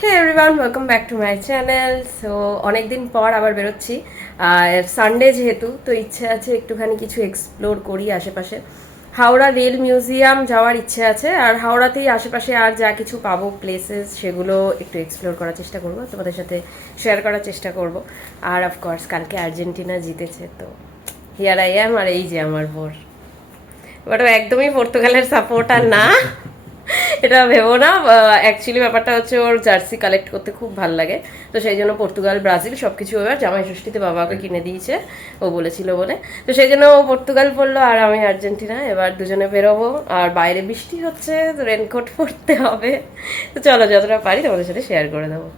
Hey everyone, welcome back to my channel. So অনেক দিন পর আবার বেরোচ্ছি। আর সানডে যেহেতু, তো ইচ্ছে আছে একটুখানি কিছু এক্সপ্লোর করি আশেপাশে। হাওড়া রেল মিউজিয়াম যাওয়ার ইচ্ছে আছে, আর হাওড়াতেই আশেপাশে আর যা কিছু পাবো প্লেসেস, সেগুলো একটু এক্সপ্লোর করার চেষ্টা করব, তোমাদের সাথে শেয়ার করার চেষ্টা করব। আর অফকোর্স কালকে আর্জেন্টিনা জিতেছে, তো হিয়ার আই অ্যাম, আর এই যে আমার বোর। বাট ও একদমই পর্তুগালের সাপোর্টার না, এটা ভেবো না। অ্যাকচুয়ালি ব্যাপারটা হচ্ছে, ওর জার্সি কালেক্ট করতে খুব ভালো লাগে, তো সেই জন্য পর্তুগাল ব্রাজিল সব কিছু এবার জামাই ষষ্ঠীতে বাবাকে কিনে দিয়েছে, ও বলেছিল বলে। তো সেই জন্য ও পর্তুগাল পড়লো আর আমি আর্জেন্টিনা। এবার দুজনে বেরোবো, আর বাইরে বৃষ্টি হচ্ছে, তো রেনকোট পরতে হবে। তো চলো, যতটা পারি তোমাদের সাথে শেয়ার করে দেবো।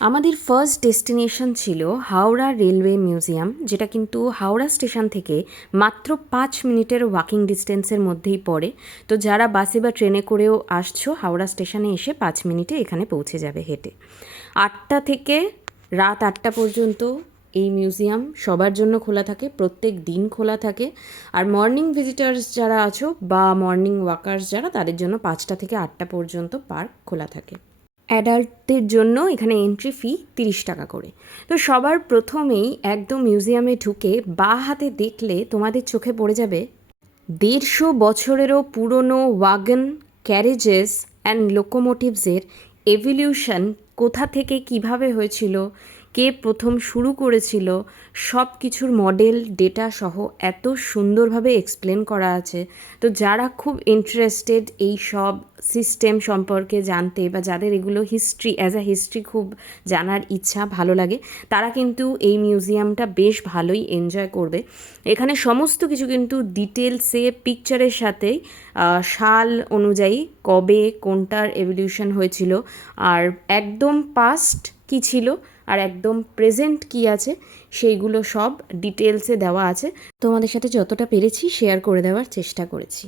আমাদের ফার্স্ট ডেস্টিনেশন ছিল হাওড়া রেলওয়ে মিউজিয়াম, যেটা কিন্তু হাওড়া স্টেশন থেকে মাত্র 5 মিনিটের ওয়াকিং ডিস্টেন্সের মধ্যেই পড়ে। তো যারা বাসে বা ট্রেনে করেও আসছো, হাওড়া স্টেশনে এসে 5 মিনিটে এখানে পৌঁছে যাবে হেঁটে। 8টা থেকে রাত 8টা পর্যন্ত এই মিউজিয়াম সবার জন্য খোলা থাকে, প্রত্যেক দিন খোলা থাকে। আর মর্নিং ভিজিটার্স যারা আছো বা মর্নিং ওয়াকার্স যারা, তাদের জন্য 5টা থেকে 8টা পর্যন্ত পার্ক খোলা থাকে। অ্যাডাল্টদের জন্য এখানে এন্ট্রি ফি 30 টাকা করে। তো সবার প্রথমেই একদম মিউজিয়ামে ঢুকে বাঁ হাতে দেখলে তোমাদের চোখে পড়ে যাবে 150 বছরেরও পুরনো ওয়াগন, ক্যারেজেস অ্যান্ড লোকোমোটিভসের এভলিউশন কোথা থেকে কিভাবে হয়েছিল, কে প্রথম শুরু করেছিল, সব কিছুর মডেল ডেটা সহ এত সুন্দরভাবে এক্সপ্লেন করা আছে। তো যারা খুব ইন্টারেস্টেড এই সব সিস্টেম সম্পর্কে জানতে, বা যাদের এগুলো হিস্ট্রি অ্যাজ আ হিস্ট্রি খুব জানার ইচ্ছা ভালো লাগে, তারা কিন্তু এই মিউজিয়ামটা বেশ ভালোই এনজয় করবে। এখানে সমস্ত কিছু কিন্তু ডিটেলসে পিকচারের সাথে সাল অনুযায়ী কবে কোনটার এভলিউশন হয়েছিল, আর একদম পাস্ট কী ছিল, আর একদম প্রেজেন্ট কী আছে, সেইগুলো সব ডিটেলসে দেওয়া আছে। তোমাদের সাথে যতটা পেরেছি শেয়ার করে দেওয়ার চেষ্টা করেছি।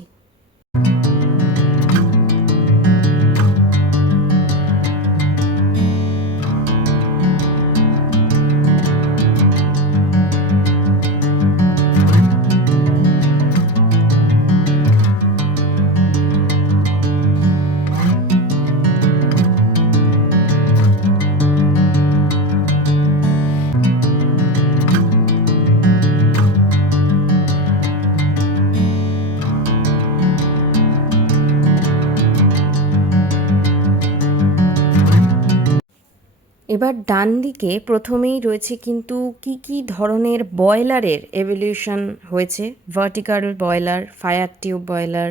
এবার ডান দিকে প্রথমেই রয়েছে কিন্তু কি কি ধরনের বয়লারের এভলিউশন হয়েছে। Vertical boiler, fire tube boiler,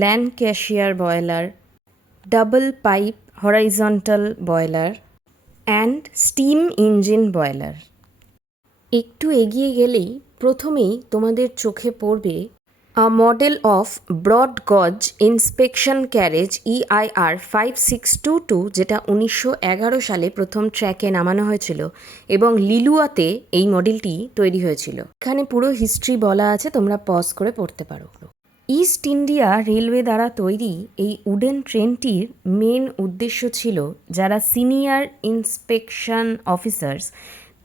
Lancashire boiler, double pipe horizontal boiler and steam engine boiler. একটু এগিয়ে গেলেই প্রথমেই তোমাদের চোখে পড়বে model of broad gauge inspection carriage EIR 5622, যেটা 1911 সালে প্রথম ট্র্যাকে নামানো হয়েছিল, এবং লিলুয়াতে এই মডেলটি তৈরি হয়েছিল। এখানে পুরো হিস্ট্রি বলা আছে, তোমরা পজ করে পড়তে পারো। ইস্ট ইন্ডিয়া রেলওয়ে দ্বারা তৈরি এই উডেন ট্রেনটির মেন উদ্দেশ্য ছিল যারা সিনিয়র ইন্সপেকশন অফিসার্স,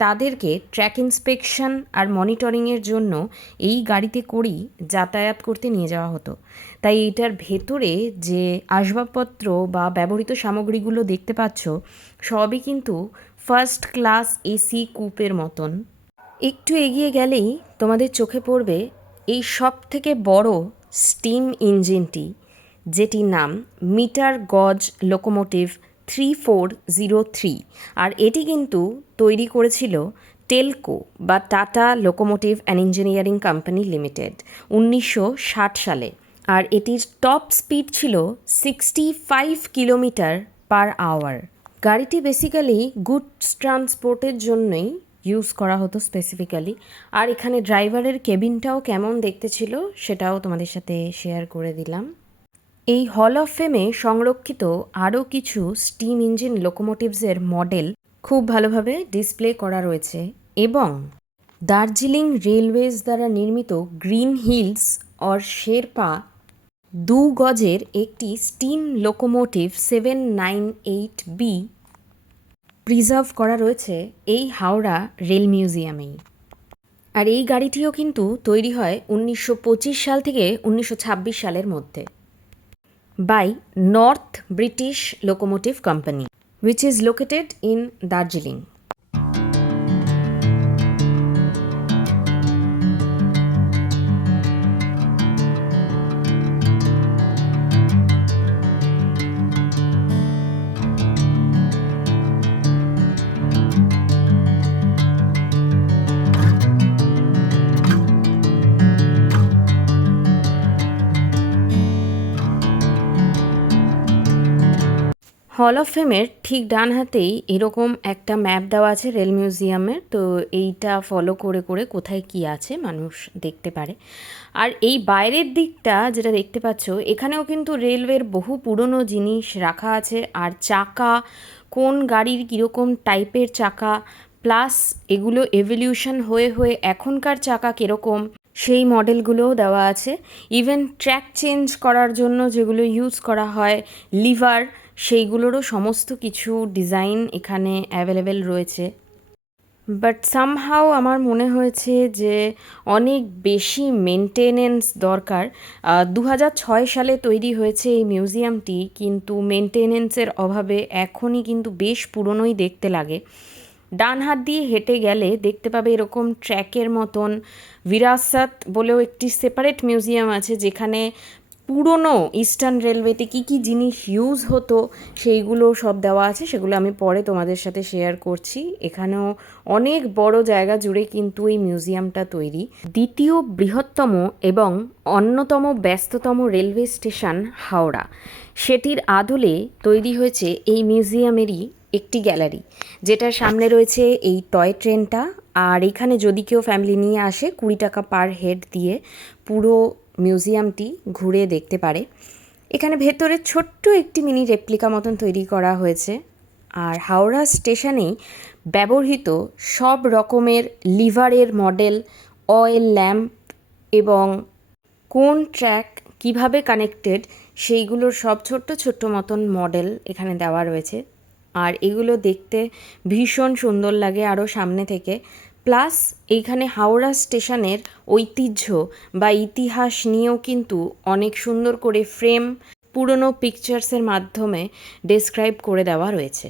তাদেরকে ট্র্যাক ইন্সপেকশন আর মনিটরিংয়ের জন্য এই গাড়িতে করেই যাতায়াত করতে নিয়ে যাওয়া হতো। তাই এটার ভেতরে যে আসবাবপত্র বা ব্যবহৃত সামগ্রীগুলো দেখতে পাচ্ছ, সবই কিন্তু ফার্স্ট ক্লাস এসি কুপের মতন। একটু এগিয়ে গেলেই তোমাদের চোখে পড়বে এই সব থেকে বড় স্টিম ইঞ্জিনটি, যেটির নাম মিটার গজ লোকোমোটিভ 3403। আর এটি কিন্তু তৈরি করেছিল টেলকো বা tata locomotive and engineering company limited 1960 সালে। আর এটির টপ স্পিড ছিল 65 কিলোমিটার/আওয়ার। গাড়িটি বেসিক্যালি গুডস ট্রান্সপোর্টের জন্যই ইউজ করা হতো স্পেসিফিক্যালি। আর এখানে ড্রাইভারের কেবিনটাও কেমন দেখতে ছিল সেটাও তোমাদের সাথে শেয়ার করে দিলাম। এই হল অফ ফেমে সংরক্ষিত আরও কিছু স্টিম ইঞ্জিন লোকোমোটিভসের মডেল খুব ভালোভাবে ডিসপ্লে করা রয়েছে, এবং দার্জিলিং রেলওয়েজ দ্বারা নির্মিত গ্রিন হিলস অর শেরপা গজের একটি স্টিম লোকোমোটিভ 798B প্রিজার্ভ করা রয়েছে এই হাওড়া রেল মিউজিয়ামেই। আর এই গাড়িটিও কিন্তু তৈরি হয় 1925 সাল থেকে 1926 সালের মধ্যে by north British locomotive company, which is located in Darjeeling. Hall of ফেমের ঠিক ডান হাতেই এরকম একটা ম্যাপ দেওয়া আছে রেল মিউজিয়ামের, তো এইটা ফলো করে করে কোথায় কি আছে মানুষ দেখতে পারে। আর এই বাইরের দিকটা যেটা দেখতে পাচ্ছ, এখানেও কিন্তু রেলওয়ের বহু পুরনো জিনিস রাখা আছে, আর চাকা কোন গাড়ির কীরকম টাইপের চাকা, প্লাস এগুলো এভলিউশন হয়ে হয়ে এখনকার চাকা কীরকম সেই মডেলগুলোও দেওয়া আছে। ইভেন ট্র্যাক চেঞ্জ করার জন্য যেগুলো ইউজ করা হয়, লিভার, সেইগুলোরও সমস্ত কিছু ডিজাইন এখানে অ্যাভেলেবেল রয়েছে। বাট সামহাও আমার মনে হয়েছে যে অনেক বেশি মেনটেনেন্স দরকার। 2006 সালে তৈরি হয়েছে এই মিউজিয়ামটি, কিন্তু মেনটেনেন্সের অভাবে এখনই কিন্তু বেশ পুরনোই দেখতে লাগে। ডান হাত দিয়ে হেঁটে গেলে দেখতে পাবে এরকম ট্র্যাকের মতন বিরাসত বলেও একটি সেপারেট মিউজিয়াম আছে, যেখানে পুরনো ইস্টার্ন রেলওয়েতে কী কী জিনিস ইউজ হতো সেইগুলো সব দেওয়া আছে। সেগুলো আমি পরে তোমাদের সাথে শেয়ার করছি। এখানেও অনেক বড় জায়গা জুড়ে কিন্তু এই মিউজিয়ামটা তৈরি। দ্বিতীয় বৃহত্তম এবং অন্যতম ব্যস্ততম রেলওয়ে স্টেশন হাওড়া, সেটির আদলে তৈরি হয়েছে এই মিউজিয়ামেরই একটি গ্যালারি, যেটার সামনে রয়েছে এই টয় ট্রেনটা। আর এখানে যদি কেউ ফ্যামিলি নিয়ে আসে 20 টাকা পার হেড দিয়ে পুরো মিউজিয়ামটি ঘুরে দেখতে পারে। এখানে ভেতরে ছোট্ট একটি মিনি রেপ্লিকা মতন তৈরি করা হয়েছে। আর হাওড়া স্টেশনেই ব্যবহৃত সব রকমের লিভারের মডেল, অয়েল ল্যাম্প এবং কোন ট্র্যাক কিভাবে কানেক্টেড সেইগুলোর সব ছোট্ট ছোট্ট মতন মডেল এখানে দেওয়া রয়েছে। আর এগুলো দেখতে ভীষণ সুন্দর লাগে আরও সামনে থেকে। প্লাস এইখানে হাওড়া স্টেশনের ঐতিহ্য বা ইতিহাস নিয়েও কিন্তু অনেক সুন্দর করে ফ্রেম, পুরনো পিকচার্সের মাধ্যমে ডেসক্রাইব করে দেওয়া রয়েছে।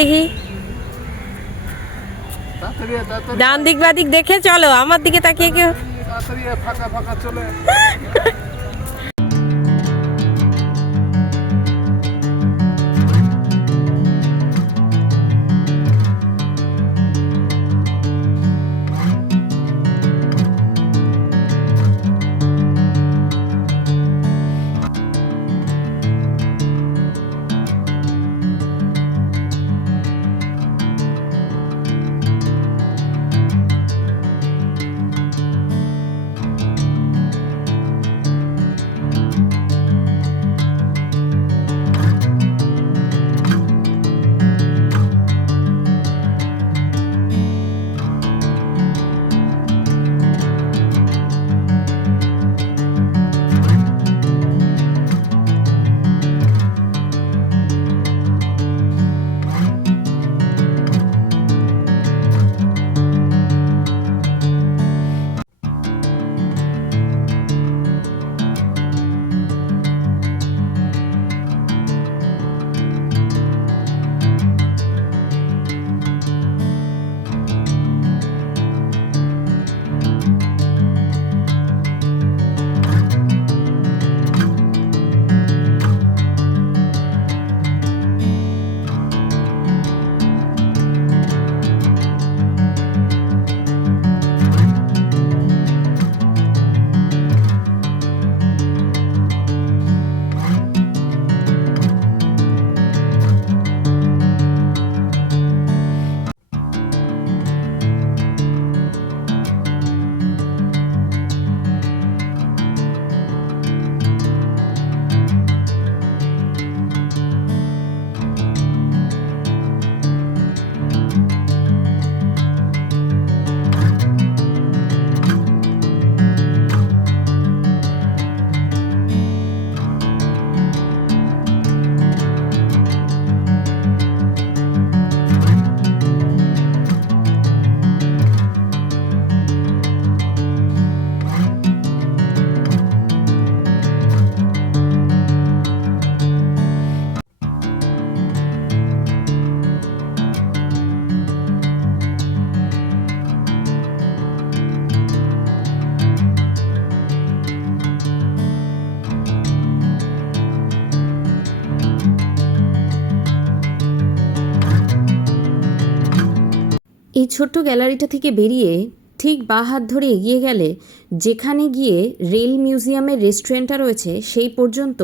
দেখি ডান দিক বাদিক দেখে চলো, আমার দিকে তাকিয়ে কেউ ফাঁকা ফাঁকা চলে। এই ছোট্ট গ্যালারিটা থেকে বেরিয়ে ঠিক বাঁ হাত ধরে এগিয়ে গেলে যেখানে গিয়ে রেল মিউজিয়ামের রেস্টুরেন্টটা রয়েছে সেই পর্যন্ত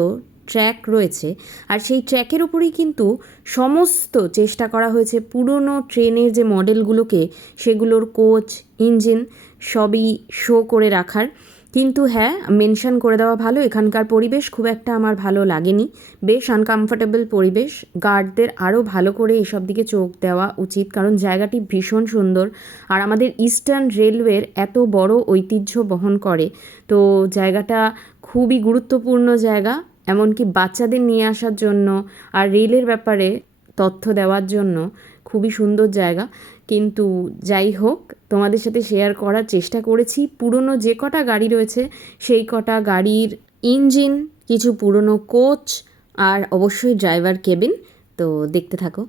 ট্র্যাক রয়েছে, আর সেই ট্র্যাকের উপরেই কিন্তু সমস্ত চেষ্টা করা হয়েছে পুরনো ট্রেনের যে মডেলগুলোকে সেগুলোর কোচ, ইঞ্জিন সবই শো করে রাখার। কিন্তু হ্যাঁ, মেনশন করে দেওয়া ভালো, এখানকার পরিবেশ খুব একটা আমার ভালো লাগেনি, বেশ আনকমফোর্টেবল পরিবেশ। গার্ডদের আরও ভালো করে এসব দিকে চোখ দেওয়া উচিত, কারণ জায়গাটি ভীষণ সুন্দর আর আমাদের ইস্টার্ন রেলওয়ের এত বড় ঐতিহ্য বহন করে, তো জায়গাটা খুবই গুরুত্বপূর্ণ জায়গা, এমনকি বাচ্চাদের নিয়ে আসার জন্য আর রেলের ব্যাপারে তথ্য দেওয়ার জন্য খুবই সুন্দর জায়গা। কিন্তু যাই হোক, তোমাদের সাথে শেয়ার করার চেষ্টা করেছি পুরনো যে কটা গাড়ি রয়েছে সেই কটা গাড়ির ইঞ্জিন, কিছু পুরনো কোচ আর অবশ্যই ড্রাইভার কেবিন। তো দেখতে থাকো।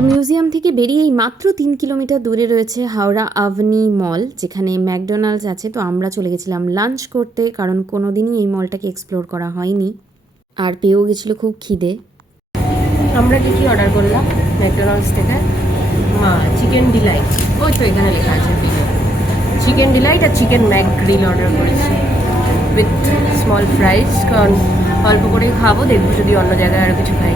তো মিউজিয়াম থেকে বেরিয়েই মাত্র 3 কিলোমিটার দূরে রয়েছে হাওড়া আভনি মল, যেখানে ম্যাকডোনাল্ডস আছে। তো আমরা চলে গেছিলাম লাঞ্চ করতে, কারণ কোনো দিনই এই মলটাকে এক্সপ্লোর করা হয়নি আর পেয়েও গেছিলো খুব খিদে। আমরা কি অর্ডার করলাম ম্যাকডোনাল্ডস থেকে? চিকেন ডিলাইট, ওই তো এখানে লেখা আছে চিকেন ডিলাইট আর চিকেন ম্যাক গ্রিল অর্ডার করেছি উইথ স্মল ফ্রাইজ, কারণ অল্প করেই খাবো, দেখবো যদি অন্য জায়গায় আরও কিছু খাই।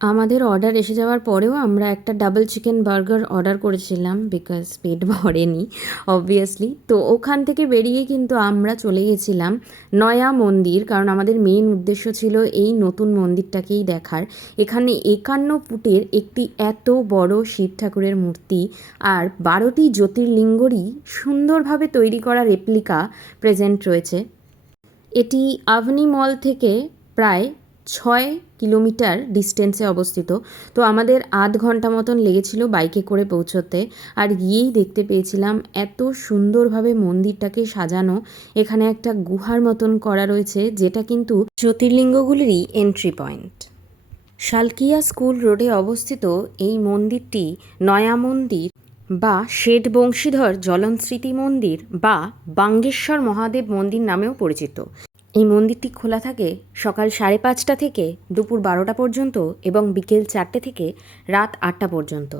আমাদের অর্ডার এসে যাওয়ার পরেও আমরা একটা ডাবল চিকেন বার্গার অর্ডার করেছিলাম, বিকজ পেট ভরেনি অবভিয়াসলি। তো ওখান থেকে বেরিয়ে কিন্তু আমরা চলে গেছিলাম নয়া মন্দির, কারণ আমাদের মেন উদ্দেশ্য ছিল এই নতুন মন্দিরটাকেই দেখার। এখানে 51 ফুটের একটি এত বড় শিব ঠাকুরের মূর্তি আর 12টি জ্যোতির্লিঙ্গরই সুন্দরভাবে তৈরি করা রেপ্লিকা প্রেজেন্ট রয়েছে। এটি আভনি মল থেকে প্রায় 6 কিলোমিটার ডিস্টেন্সে অবস্থিত। তো আমাদের আধ ঘন্টা মতন লেগেছিল বাইকে করে পৌঁছতে, আর গিয়েই দেখতে পেয়েছিলাম এত সুন্দরভাবে মন্দিরটাকে সাজানো। এখানে একটা গুহার মতন করা রয়েছে, যেটা কিন্তু জ্যোতির্লিঙ্গগুলিরই এন্ট্রি পয়েন্ট। শালকিয়া স্কুল রোডে অবস্থিত এই মন্দিরটি নয়া মন্দির বা শেঠ বংশীধর জ্বলন স্মৃতি মন্দির বা বাঙ্গেশ্বর মহাদেব মন্দির নামেও পরিচিত। এই মন্দিরটি খোলা থাকে সকাল 5:30 থেকে দুপুর 12টা পর্যন্ত এবং বিকেল 4টে থেকে রাত 8টা পর্যন্ত।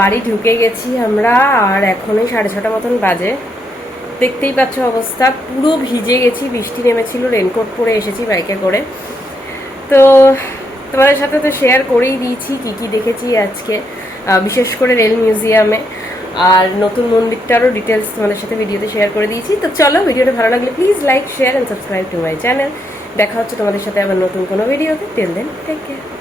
বাড়ি ঢুকে গেছি আমরা, আর এখনই 6:30 মতন বাজে। দেখতেই পাচ্ছ অবস্থা, পুরো ভিজে গেছি, বৃষ্টি নেমেছিল, রেনকোট পরে এসেছি বাইকে করে। তো তোমাদের সাথে তো শেয়ার করেই দিয়েছি কি কি দেখেছি আজকে, বিশেষ করে রেল মিউজিয়ামে, আর নতুন মন্দিরটারও ডিটেলস তোমাদের সাথে ভিডিওতে শেয়ার করে দিয়েছি। তো চলো, ভিডিওটা ভালো লাগলে please like, share and subscribe to my channel. দেখা হচ্ছে তোমাদের সাথে আবার নতুন কোনো ভিডিওতে। Till then, take care.